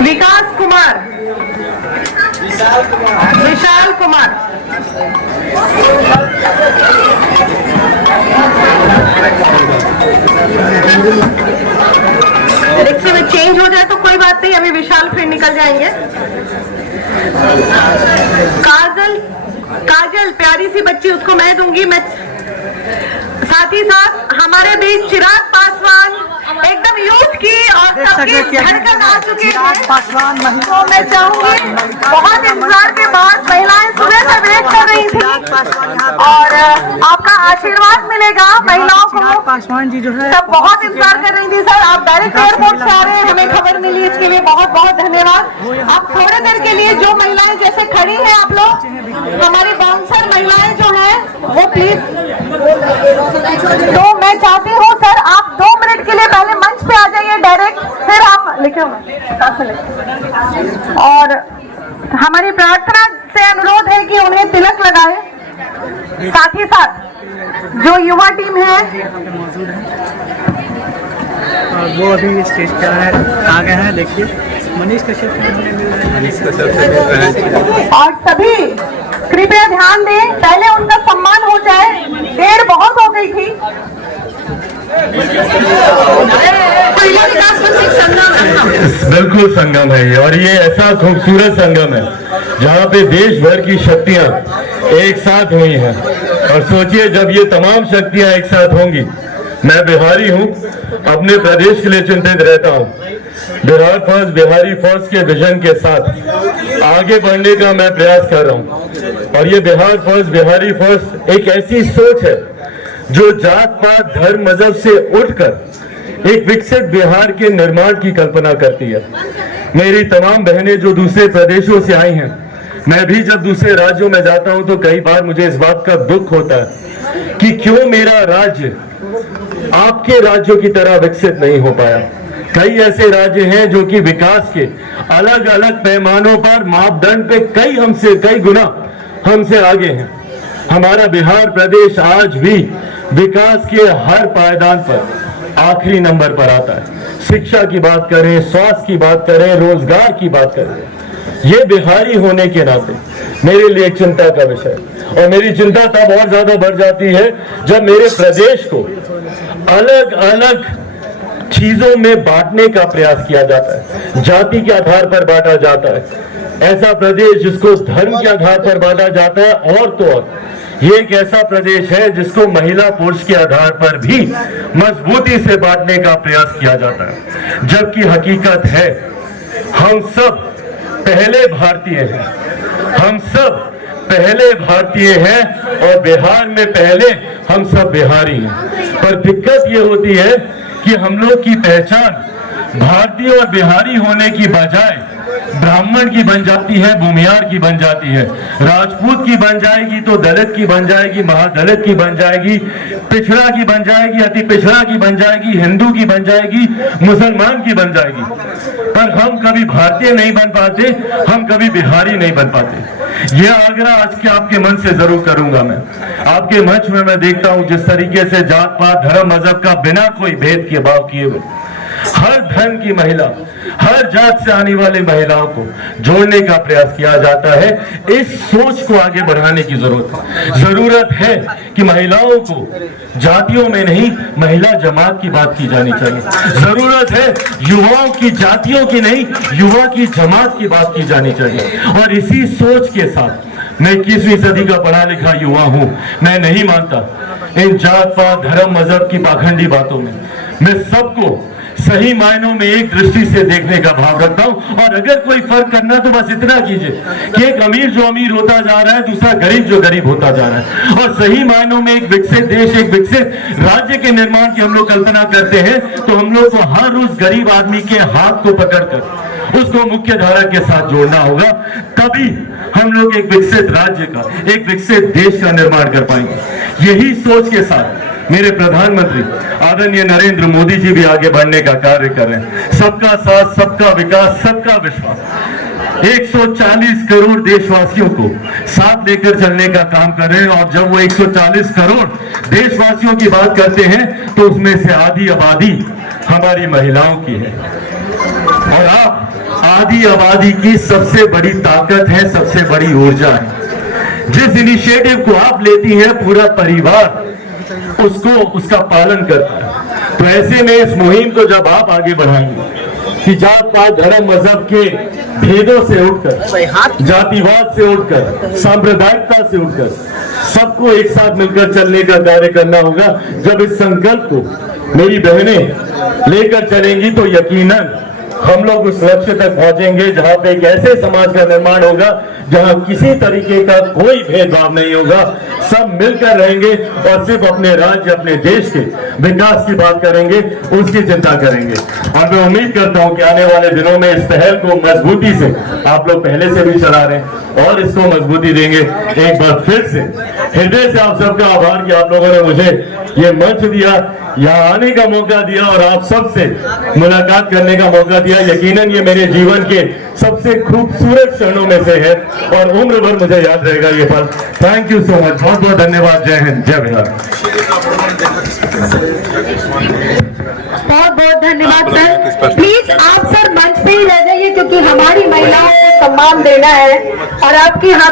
विकास कुमार, विशाल कुमार, रिक्शे में चेंज हो जाए तो कोई बात नहीं, अभी विशाल फिर निकल जाएंगे। काजल प्यारी सी बच्ची, उसको मैं दूंगी। मैं साथ ही साथ हमारे बीच चिराग पासवान, एकदम यूथ की और सबकी धड़कन आ चुकी है। तो मैं चाहूंगी, बहुत इंतजार के बाद महिलाएं सुबह से वेट कर रही थी और आपका आशीर्वाद मिलेगा महिलाओं को। पासवान जी जो है सब बहुत इंतजार कर रही थी। सर, आप डायरेक्ट एयरपोर्ट से आ रहे हैं, हमें खबर मिली, इसके लिए बहुत बहुत धन्यवाद। आप थोड़ी देर के लिए जो महिलाएं जैसे खड़ी हैं, आप लोग हमारी बाउंसर महिलाएं जो है वो प्लीज, तो मैं चाहती हूँ सर आप 2 मिनट के लिए पहले मंच पे आ जाइए डायरेक्ट, फिर आप लिखे और हमारी प्रार्थना से अनुरोध है कि उन्हें तिलक लगाए। साथ ही साथ जो युवा टीम है और वो अभी स्टेज पे आ गए हैं। देखिए मनीष कश्यप और सभी कृपया ध्यान दें, पहले उनका सम्मान हो जाए, देर बहुत हो गई थी। बिल्कुल संगम है ये, और ये ऐसा खूबसूरत संगम है जहाँ पे देश भर की शक्तियाँ एक साथ हुई हैं। और सोचिए जब ये तमाम शक्तियाँ एक साथ होंगी, मैं बिहारी हूँ, अपने प्रदेश के लिए चिंतित रहता हूँ। बिहार फर्स्ट, बिहारी फर्स्ट के विजन के साथ आगे बढ़ने का मैं प्रयास कर रहा हूँ। और ये बिहार फर्स्ट, बिहारी फर्स्ट एक ऐसी सोच है जो जात पात धर्म मजहब से उठकर एक विकसित बिहार के निर्माण की कल्पना करती है। मेरी तमाम बहनें जो दूसरे प्रदेशों से आई हैं, मैं भी जब दूसरे राज्यों में जाता हूं तो कई बार मुझे इस बात का दुख होता है कि क्यों मेरा राज्य आपके राज्यों की तरह विकसित नहीं हो पाया। कई ऐसे राज्य हैं जो कि विकास के अलग अलग पैमानों पर, मापदंड पे कई गुना हमसे आगे हैं। हमारा बिहार प्रदेश आज भी विकास के हर पायदान पर आखिरी नंबर पर आता है। शिक्षा की बात करें, स्वास्थ्य की बात करें, रोजगार की बात करें, ये बिहारी होने के नाते मेरे लिए एक चिंता का विषय। और मेरी चिंता तब और ज्यादा बढ़ जाती है जब मेरे प्रदेश को अलग अलग चीजों में बांटने का प्रयास किया जाता है। जाति के आधार पर बांटा जाता है। ऐसा प्रदेश जिसको धर्म के आधार पर बांटा जाता है, और तो और ये एक ऐसा प्रदेश है जिसको महिला पुरुष के आधार पर भी मजबूती से बांटने का प्रयास किया जाता है। जबकि हकीकत है हम सब पहले भारतीय हैं, हम सब पहले भारतीय हैं और बिहार में पहले हम सब बिहारी हैं। पर दिक्कत ये होती है कि हम लोग की पहचान भारतीय और बिहारी होने की बजाय ब्राह्मण की बन जाती है, भूमियार की बन जाती है, राजपूत की बन जाएगी तो दलित की बन जाएगी, महादलित की बन जाएगी, पिछड़ा की बन जाएगी, अति पिछड़ा की बन जाएगी, हिंदू की बन जाएगी, मुसलमान की बन जाएगी। पर हम कभी भारतीय नहीं बन पाते, हम कभी बिहारी नहीं बन पाते। यह आग्रह आज के आपके मन से जरूर करूंगा। मैं आपके मंच में मैं देखता हूं जिस तरीके से जात पात धर्म मजहब का बिना कोई भेद के भाव किए हुए हर धर्म की महिला, हर जात से आने वाली महिलाओं को जोड़ने का प्रयास किया जाता है। इस सोच को आगे बढ़ाने की जरूरत है कि महिलाओं को जातियों में नहीं, महिला जमात की बात की जानी चाहिए। जरूरत है युवाओं की जातियों की नहीं, युवा की जमात की बात की जानी चाहिए। और इसी सोच के साथ मैं 21वीं सदी का पढ़ा लिखा युवा हूं। मैं नहीं मानता इन जात पात धर्म मजहब की पाखंडी बातों में। मैं सबको सही मायनों में एक दृष्टि से देखने का भाव रखता हूं। और अगर कोई फर्क करना तो बस इतना कीजिए कि एक अमीर जो अमीर होता जा रहा है, दूसरा गरीब जो गरीब होता जा रहा है। और सही मायनों में एक विकसित देश, एक विकसित राज्य के निर्माण की हम लोग कल्पना करते हैं तो हम लोग को हर उस गरीब आदमी के हाथ को पकड़कर उसको मुख्य धारा के साथ जोड़ना होगा। तभी हम लोग एक विकसित राज्य का, एक विकसित देश का निर्माण कर पाएंगे। यही सोच के साथ मेरे प्रधानमंत्री आदरणीय नरेंद्र मोदी जी भी आगे बढ़ने का कार्य कर रहे हैं। सबका साथ, सबका विकास, सबका विश्वास। 140 करोड़ देशवासियों को साथ लेकर चलने का काम कर रहे हैं। और जब वो 140 करोड़ देशवासियों की बात करते हैं तो उसमें से आधी आबादी हमारी महिलाओं की है। और आप आधी आबादी की सबसे बड़ी ताकत है, सबसे बड़ी ऊर्जा है। जिस इनिशिएटिव को आप लेती हैं पूरा परिवार उसका पालन करता है। तो ऐसे में इस मुहिम को जब आप आगे बढ़ाएंगे कि जात पात धर्म मजहब के भेदों से उठकर, जातिवाद से उठकर, सांप्रदायिकता से उठकर सबको एक साथ मिलकर चलने का कार्य करना होगा। जब इस संकल्प को मेरी बहनें लेकर चलेंगी तो यकीनन हम लोग उस लक्ष्य तक पहुंचेंगे जहां पे एक ऐसे समाज का निर्माण होगा जहां किसी तरीके का कोई भेदभाव नहीं होगा, सब मिलकर रहेंगे और सिर्फ अपने राज्य, अपने देश के विकास की बात करेंगे, उसकी चिंता करेंगे। और मैं उम्मीद करता हूं कि आने वाले दिनों में इस पहल को मजबूती से, आप लोग पहले से भी चला रहे हैं और इसको मजबूती देंगे। एक बार फिर से हृदय से आप सबका आभार कि आप लोगों ने मुझे ये मंच दिया, यहाँ आने का मौका दिया और आप सबसे मुलाकात करने का मौका दिया। यकीनन ये मेरे जीवन के सबसे खूबसूरत क्षणों में से है और उम्र भर मुझे याद रहेगा ये पल। थैंक यू सो मच, बहुत बहुत धन्यवाद। जय हिंद, जय बिहार। बहुत बहुत धन्यवाद सर। प्लीज आप सर मंच पे ही रह जाइए क्योंकि हमारी महिलाओं को सम्मान देना है और आपके हाथ